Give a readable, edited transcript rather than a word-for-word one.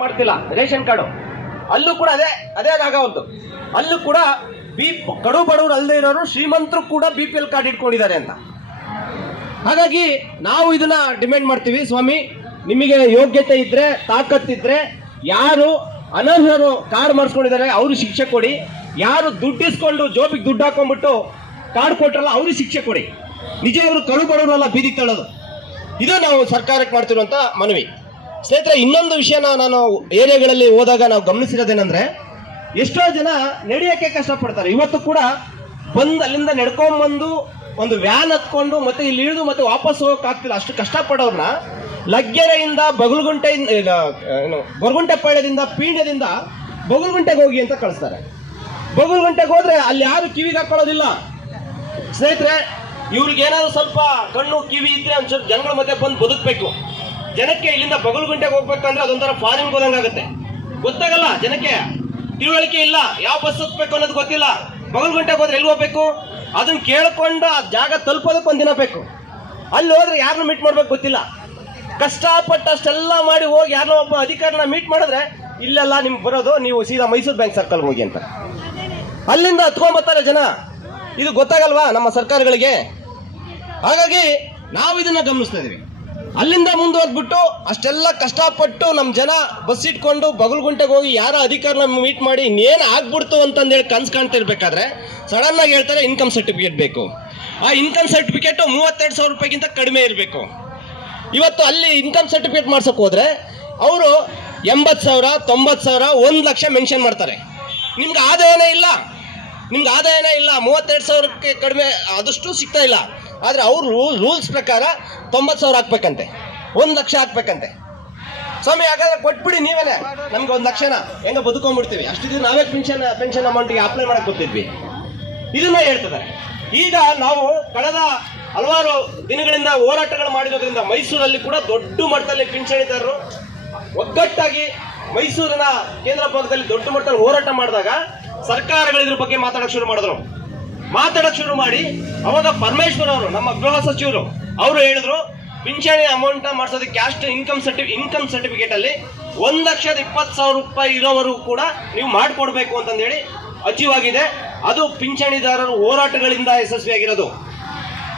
ಮಾಡ್ತಿಲ್ಲ ration card ಅಲ್ಲೂ ಕೂಡ ಅದೇ ಆಗಾವಂತು. ಅಲ್ಲೂ ಕೂಡ ಕಡು ಬಡವರು ಅಲ್ಲದೆ ಇರೋರು ಶ್ರೀಮಂತರು ಕೂಡ BPL ಕಾರ್ಡ್ ಇಟ್ಕೊಂಡಿದ್ದಾರೆ ಅಂತ. ಹಾಗಾಗಿ ನಾವು ಇದನ್ನ ಡಿಮ್ಯಾಂಡ್ ಮಾಡ್ತೀವಿ, ಸ್ವಾಮಿ ನಿಮಗೆ ಯೋಗ್ಯತೆ ಇದ್ರೆ ತಾಕತ್ತಿದ್ರೆ ಯಾರು ಅನರ್ಹರು ಕಾರ್ಡ್ ಮಾಡಿಸ್ಕೊಂಡಿದ್ದಾರೆ ಅವ್ರಿಗೆ ಶಿಕ್ಷೆ ಕೊಡಿ, ಯಾರು ದುಡ್ಡಿಸ್ಕೊಂಡು ಜೋಬಿಗೆ ದುಡ್ಡು ಹಾಕೊಂಡ್ಬಿಟ್ಟು ಕಾರ್ಡ್ ಕೊಟ್ರಲ್ಲ ಅವ್ರಿಗೆ ಶಿಕ್ಷೆ ಕೊಡಿ. ನಿಜ ಅವರು ಕಡು ಬಡವರಲ್ಲ ಬೀದಿಗೆ ತಳ್ಳೋದು. ಇದು ನಾವು ಸರ್ಕಾರಕ್ಕೆ ಮಾಡ್ತಿರುವಂತ ಮನವಿ. ಸ್ನೇಹಿತರೆ, ಇನ್ನೊಂದು ವಿಷಯನ ನಾನು ಏರಿಯಾಗಳಲ್ಲಿ ಹೋದಾಗ ನಾವು ಗಮನಿಸಿರೋದೇನೆಂದ್ರೆ, ಎಷ್ಟೋ ಜನ ನಡೆಯೋಕ್ಕೆ ಕಷ್ಟಪಡ್ತಾರೆ. ಇವತ್ತು ಕೂಡ ಅಲ್ಲಿಂದ ನಡ್ಕೊಂಡ್ಬಂದು ಒಂದು ವ್ಯಾನ್ ಹತ್ಕೊಂಡು ಮತ್ತೆ ಇಲ್ಲಿ ಇಳಿದು ಮತ್ತೆ ವಾಪಸ್ ಹೋಗಕ್ ಆಗ್ತಿಲ್ಲ, ಅಷ್ಟು ಕಷ್ಟಪಡೋರ್ನ ಲಗ್ಗೆರೆಯಿಂದ ಗೊರಗುಂಟೆಪಾಳ್ಯದಿಂದ ಪೀಣ್ಯದಿಂದ ಬಗಲ್ಗುಂಟೆಗೆ ಹೋಗಿ ಅಂತ ಕಳಿಸ್ತಾರೆ. ಬಗಲ್ಗುಂಟೆಗೆ ಹೋದ್ರೆ ಅಲ್ಲಿ ಯಾರು ಕಿವಿಗೆ ಹಾಕೊಳ್ಳೋದಿಲ್ಲ. ಸ್ನೇಹಿತರೆ, ಇವ್ರಿಗೆ ಏನಾದ್ರು ಸ್ವಲ್ಪ ಕಣ್ಣು ಕಿವಿ ಇದ್ರೆ ಒಂಚೂರು ಜನಗಳ ಮಧ್ಯೆ ಬಂದು ಬದುಕಬೇಕು. ಜನಕ್ಕೆ ಇಲ್ಲಿಂದ ಬಗಲ್ಗುಂಟೆಗೆ ಹೋಗ್ಬೇಕಂದ್ರೆ ಅದೊಂಥರ ಫಾರಿನ್ ಹೋದಂಗಾಗುತ್ತೆ. ಗೊತ್ತಾಗಲ್ಲ ಜನಕ್ಕೆ, ತಿಳುವಳಿಕೆ ಇಲ್ಲ, ಯಾವ ಬಸ್ ಹತ್ಬೇಕು ಅನ್ನೋದು ಗೊತ್ತಿಲ್ಲ. ಬಗಲ್ಗುಂಟೆಗೆ ಹೋದ್ರೆ ಎಲ್ಲಿ ಹೋಗ್ಬೇಕು ಅದನ್ನ ಕೇಳ್ಕೊಂಡು ಆ ಜಾಗ ತಲುಪೋದಕ್ಕೆ ಒಂದಿನ ಬೇಕು. ಅಲ್ಲಿ ಹೋದ್ರೆ ಯಾರನ್ನ ಮೀಟ್ ಮಾಡ್ಬೇಕು ಗೊತ್ತಿಲ್ಲ. ಕಷ್ಟಪಟ್ಟು ಅಷ್ಟೆಲ್ಲ ಮಾಡಿ ಹೋಗಿ ಯಾರನ್ನ ಒಬ್ಬ ಅಧಿಕಾರಿನ ಮೀಟ್ ಮಾಡಿದ್ರೆ ಇಲ್ಲೆಲ್ಲ ನಿಮ್ಗೆ ಬರೋದು ನೀವು ಸೀದಾ ಮೈಸೂರು ಬ್ಯಾಂಕ್ ಸರ್ಕಲ್ ಹೋಗಿ ಅಂತ. ಅಲ್ಲಿಂದ ಹತ್ಕೊಂಡ್ಬರ್ತಾರೆ ಜನ. ಇದು ಗೊತ್ತಾಗಲ್ವಾ ನಮ್ಮ ಸರ್ಕಾರಗಳಿಗೆ? ಹಾಗಾಗಿ ನಾವು ಇದನ್ನ ಗಮನಿಸ್ತಾ ಇದೀವಿ. ಅಲ್ಲಿಂದ ಮುಂದುವರೆದ್ಬಿಟ್ಟು ಅಷ್ಟೆಲ್ಲ ಕಷ್ಟಪಟ್ಟು ನಮ್ಮ ಜನ ಬಸ್ ಇಟ್ಕೊಂಡು ಬಗಲ್ಗುಂಟೆಗೆ ಹೋಗಿ ಯಾರ ಅಧಿಕಾರಿನ ಮೀಟ್ ಮಾಡಿ ಇನ್ನೇನು ಆಗ್ಬಿಡ್ತು ಅಂತಂದೇಳಿ ಕನ್ಸು ಕಾಣ್ತಿರ್ಬೇಕಾದ್ರೆ ಸಡನ್ ಆಗಿ ಹೇಳ್ತಾರೆ ಇನ್ಕಮ್ ಸರ್ಟಿಫಿಕೇಟ್ ಬೇಕು. ಆ ಇನ್ಕಮ್ ಸರ್ಟಿಫಿಕೇಟ್ 32,000 ರೂಪಾಯಿಗಿಂತ ಕಡಿಮೆ ಇರಬೇಕು. ಇವತ್ತು ಅಲ್ಲಿ ಇನ್ಕಮ್ ಸರ್ಟಿಫಿಕೇಟ್ ಮಾಡ್ಸಕ್ ಹೋದ್ರೆ ಅವರು 80,000, 90,000, 1 ಲಕ್ಷ ಮೆನ್ಷನ್ ಮಾಡ್ತಾರೆ. ನಿಮ್ಗೆ ಆದಾಯನೇ ಇಲ್ಲ, 32,000ಕ್ಕೆ ಕಡಿಮೆ ಆದಷ್ಟು ಸಿಗ್ತಾ ಇಲ್ಲ. ಆದ್ರೆ ಅವ್ರ ರೂಲ್ಸ್ ಪ್ರಕಾರ 90,000 ಹಾಕ್ಬೇಕಂತೆ, 1 ಲಕ್ಷ ಹಾಕ್ಬೇಕಂತೆ. ಸ್ವಾಮಿ ಹಾಗಾದ್ರೆ ಕೊಟ್ಬಿಡಿ ನೀವೇನೆ, ನಮ್ಗೆ 1 ಲಕ್ಷನ ಹೆಂಗ ಬದುಕೊಂಡ್ಬಿಡ್ತೀವಿ. ಅಷ್ಟಿದ್ರೆ ನಾವೇ ಪೆನ್ಷನ್ ಅಮೌಂಟ್ಗೆ ಅಪ್ಲೈ ಮಾಡಕ್ ಗೊತ್ತಿದ್ವಿ. ಇದನ್ನ ಹೇಳ್ತಿದ್ದಾರೆ. ಈಗ ನಾವು ಕಳೆದ ಹಲವಾರು ದಿನಗಳಿಂದ ಹೋರಾಟಗಳು ಮಾಡಿರೋದ್ರಿಂದ ಮೈಸೂರಲ್ಲಿ ಕೂಡ ದೊಡ್ಡ ಮಟ್ಟದಲ್ಲಿ ಪಿಂಚಣಿದಾರರು ಒಗ್ಗಟ್ಟಾಗಿ ಮೈಸೂರಿನ ಕೇಂದ್ರ ಭಾಗದಲ್ಲಿ ದೊಡ್ಡ ಮಟ್ಟದಲ್ಲಿ ಹೋರಾಟ ಮಾಡಿದಾಗ ಸರ್ಕಾರಗಳು ಇದ್ರ ಬಗ್ಗೆ ಮಾತಾಡಕ್ ಶುರು ಮಾಡಿ ಅವಾಗ ಪರಮೇಶ್ವರ್ ಅವರು, ನಮ್ಮ ಗೃಹ ಸಚಿವರು, ಅವರು ಹೇಳಿದ್ರು ಪಿಂಚಣಿ ಅಮೌಂಟ್ ಮಾಡಿಸೋದಕ್ಕೆ ಕ್ಯಾಸ್ಟ್ ಇನ್ಕಮ್ ಸರ್ಟಿಫಿಕೇಟ್ ಅಲ್ಲಿ 1,20,000 ರೂಪಾಯಿ ಇರೋವರೆಗೂ ಕೂಡ ನೀವು ಮಾಡಿಕೊಡ್ಬೇಕು ಅಂತಂದೇಳಿ ಅಚೀವ್ ಆಗಿದೆ. ಅದು ಪಿಂಚಣಿದಾರರು ಹೋರಾಟಗಳಿಂದ ಯಶಸ್ವಿಯಾಗಿರೋದು.